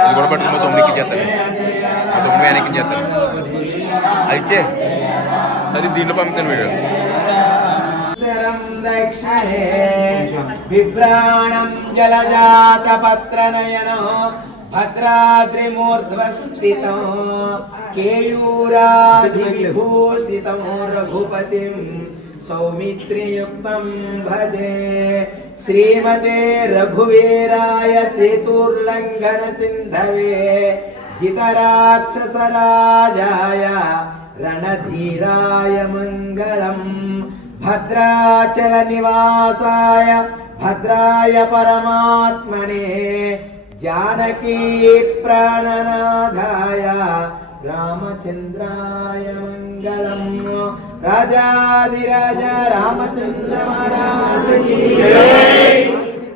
ఇది కూడా పట్టుకుని తొమ్మిదికి చేస్తాను తొమ్మిది వెనక్కి చేస్తాను అది అది దీంట్లో పంపుతాను వీడియో दक्षिणम् दक्षिणे बिभ्राणम् जलजातपत्रनयनो, भद्राद्रिमूर्ध्वस्थितं केयूराधिविभूषितं रघुपति सौमित्रियुक्तं भजे। श्रीमते रघुवीराय सेतुर्लङ्घनसिन्धवे, जितराक्षसराजाय रणधीराय मंगल భద్రాచల నివాసాయ భద్రాయ పరమాత్మనే జానకీ ప్రాణనాథాయ రామచంద్రాయ మంగళం రాజాదిరాజ రామచంద్ర మహారాజుకి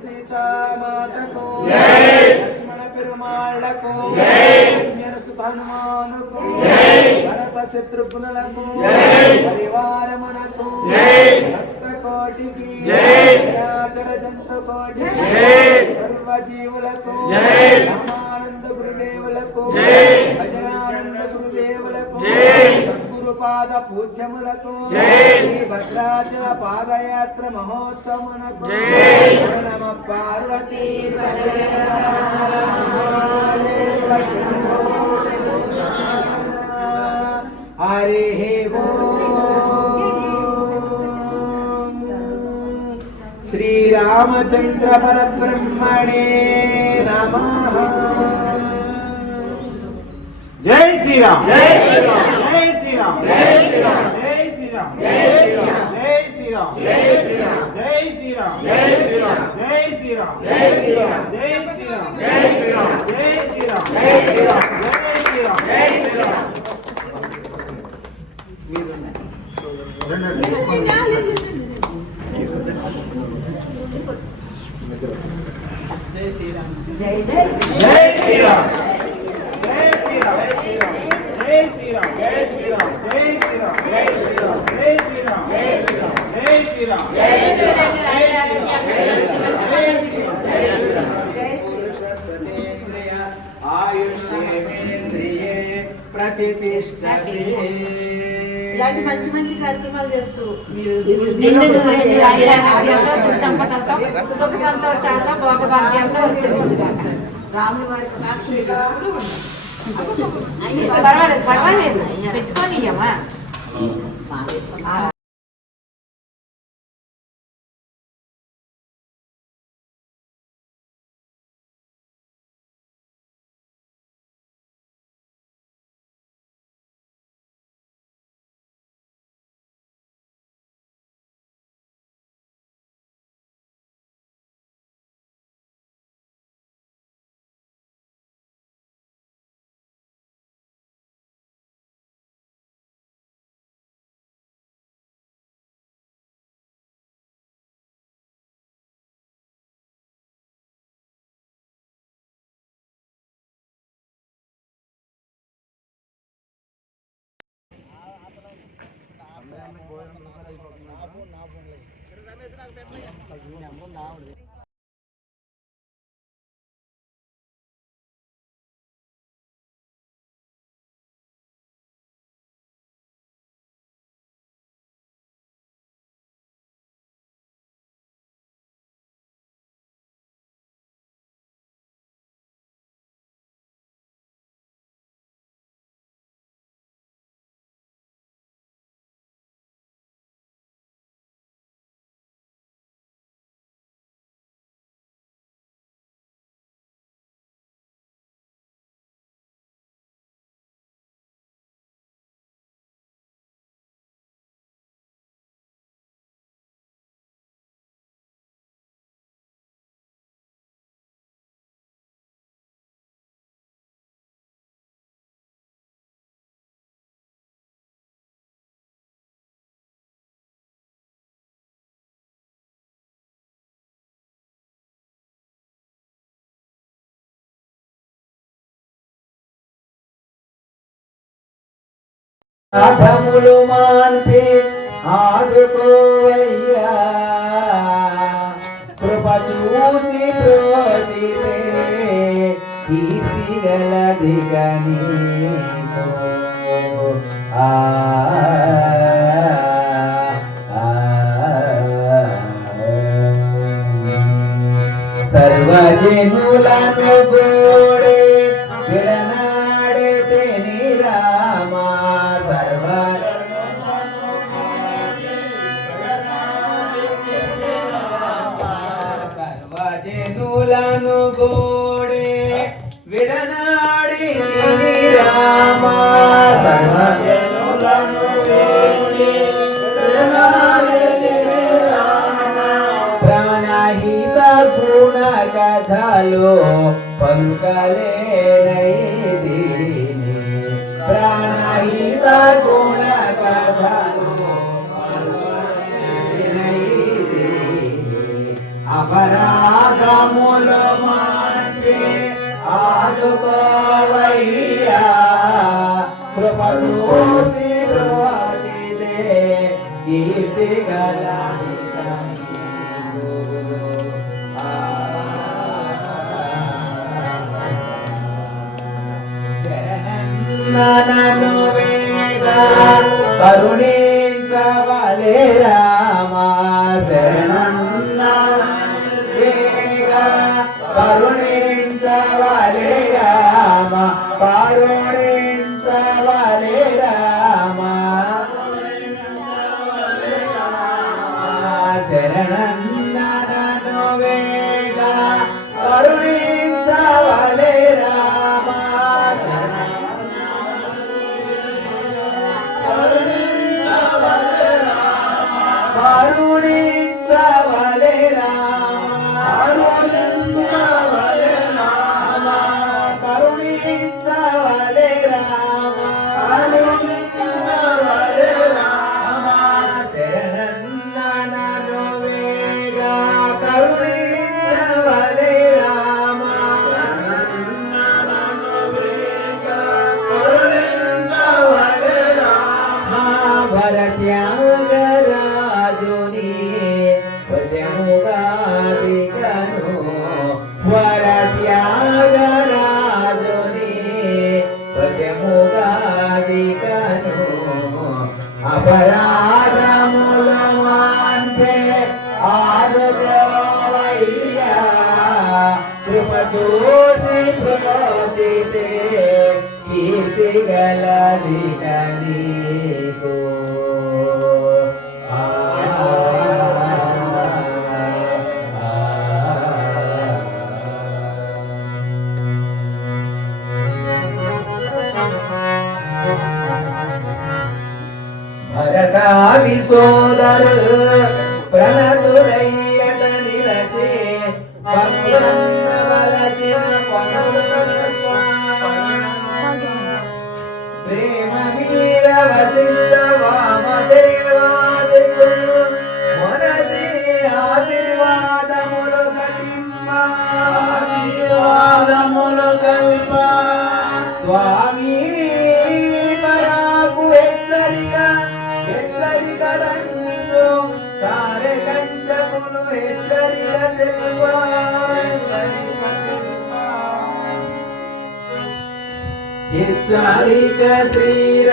సీతామాతకు లక్ష్మణ పెరుమాళ్ళకు హనుమానుకు భరత శత్రుఘ్నులకు పరివారమునకు భక్త కోటికి చర జంతు కోటికి సర్వజీవులకు రామానంద గురుదేవులకు భజనానంద గురుదేవులకు సద్గురు పాద పూజ్యములకు శ్రీ భద్రాచల పాదయాత్ర మహోత్సవమునకు నమ పార్వతీ హరి శ్రీరామచంద్ర పరబ్రహ్మణే నమ జై శ్రీరామ్ జై శ్రీరామ్ జై శ్రీరామ్ జై శ్రీరామ్ జై శ్రీరామ్ జై శ్రీరామ్ జై శ్రీరామ్ జై శ్రీరామ్ జై శ్రీరామ్ జై శ్రీరామ్ జై శ్రీరామ్ జై శ్రీరామ్ జై శ్రీరామ్ జై శ్రీరామ్ జై శ్రీరామ్ జై శ్రీరామ్ జై శ్రీరామ్ జై శ్రీరామ్ జై శ్రీరామ్ జై శ్రీరామ్ జై శ్రీరామ్ జై శ్రీరామ్ జై శ్రీరామ్ జై శ్రీరామ్ జై శ్రీరామ్ జై శ్రీరామ్ జై శ్రీరామ్ జై శ్రీరామ్ ఆయుష్యేంద్రియే ప్రతిష్టతే ఇలాంటి మంచి మంచి కార్యక్రమాలు చేస్తూ సుఖ సంతోషాలతో భోగభాగ్యంతో. రాముల వారి కటాక్షం. పర్వాలేదు పర్వాలేదు పెట్టుకోని అమ్మా ఫోన్ నా ఫోన్లో. ఈ నెంబర్ నావుడు సాధములు మాన్పి ఆదుకోవయ్యా కృప చూసి ప్రోతితే కీర్తి గలదిగని ఆ ఆ, సర్వజనులను సర్వజనులను గోడే విడనాడి తెని రామా సర్వజనులను గోడే విడనాడి తెని ఆదుకోవయ్యా. కృప కీర్తి గలది నన్ను వేగ కరుణించవలే రామా. శరణ కరుణించవలే భరతాది సోదరు వశిష్ఠ వామదేవాదికు మనసి ఆశీర్వాదములు కలింప ఆశీర్వాదములు కలిప స్వామి పరాకు హెచ్చరిక హెచ్చరికలందు హెచ్చరిక హెచ్చరిక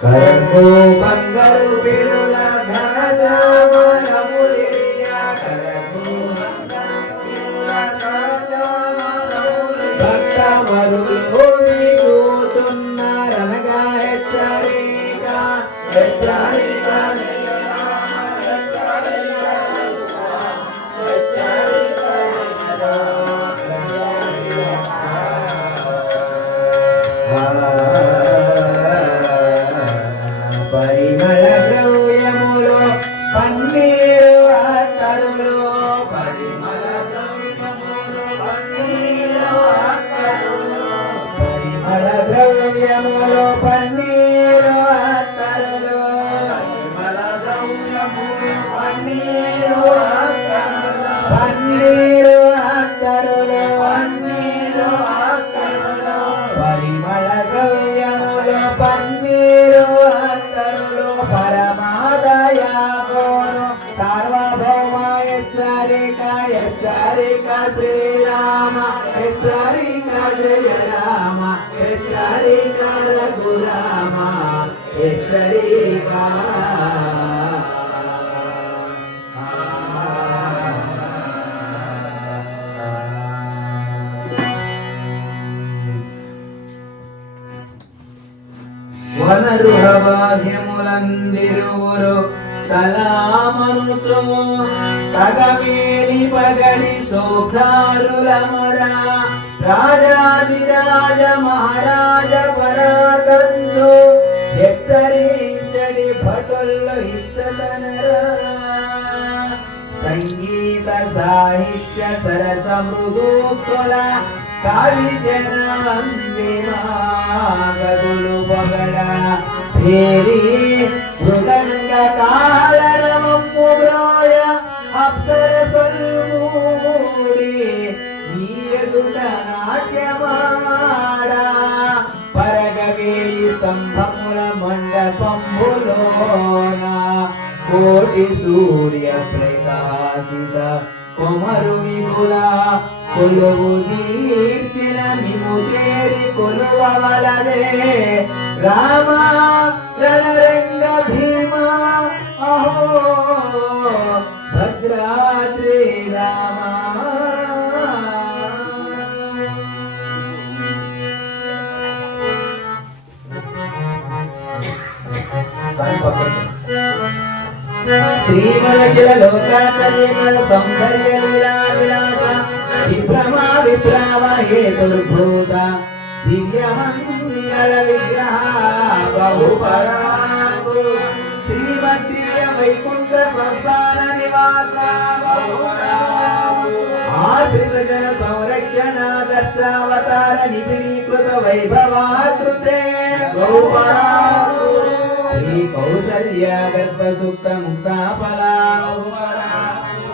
కరకు బంగారు బిరుల ఘన జామరములియ కరకు బంగారు బిరుల ఘన జామరములియ భక్తవరులు కూచున్నారనగా హెచ్చరిక హెచ్చరిక పరిమళ Bye. వనరుహవాద్యములందిరువురు సలామనుచు సగమేలి పగడి సోఖారులమరా రాజాదిరాజ మహారాజ పరాకంచు హెచ్చరించడి భటుల్లో హిచ్చతనరా సంగీత సాహిత్య సరస మృదూకుల కవి జనాందిమాగదులు గదులు పేరి మృదంగ కాలరమమ్ము బ్రోయ అప్సరసల్మూడి నీ ఎదుట నాట్యమాడా. పరగవేలి స్తంభముల మండపంబులోన. కోటి సూర్య ప్రకాశిత కొమరు విగుల కొలువు తీర్చిన మిము చేరి కొలువవలదే రామ శ్రీమలగిల లోకాచర్యమల సౌందర్య లీలా విలాస విభ్రమ విభ్రామ హేతుర్భూత దివ్య మంగళ విగ్రహ బహుపరాగు శ్రీమద్దివ్య వైకుంఠ సంస్థాన నివాస ఆశ్రిత జన సంరక్షణ దర్శావతార వైభవా వైభవాశ్రుతే గౌపరాగు శ్రీ కౌసల్య గర్భ సూక్త ముక్తాఫలా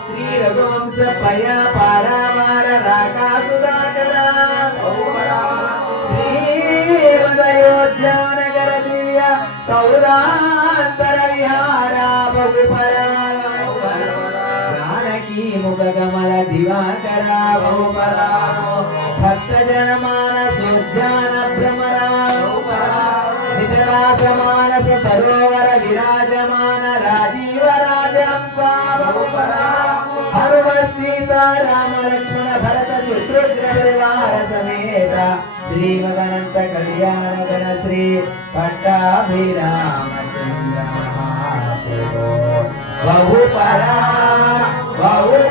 శ్రీ రఘువంశ పయ పారావార రాకాసుదాకర శ్రీ దివ్య సౌరాంతర విహారా బహుపరా జానకీ ముఖ దివాకర బహుపరా. భక్త జనమాన సూర్జాన జీవదనంత కళ్యాణ శ్రీ పట్టాభిరామచంద్ర మహాప్రభో బహుపరా బహు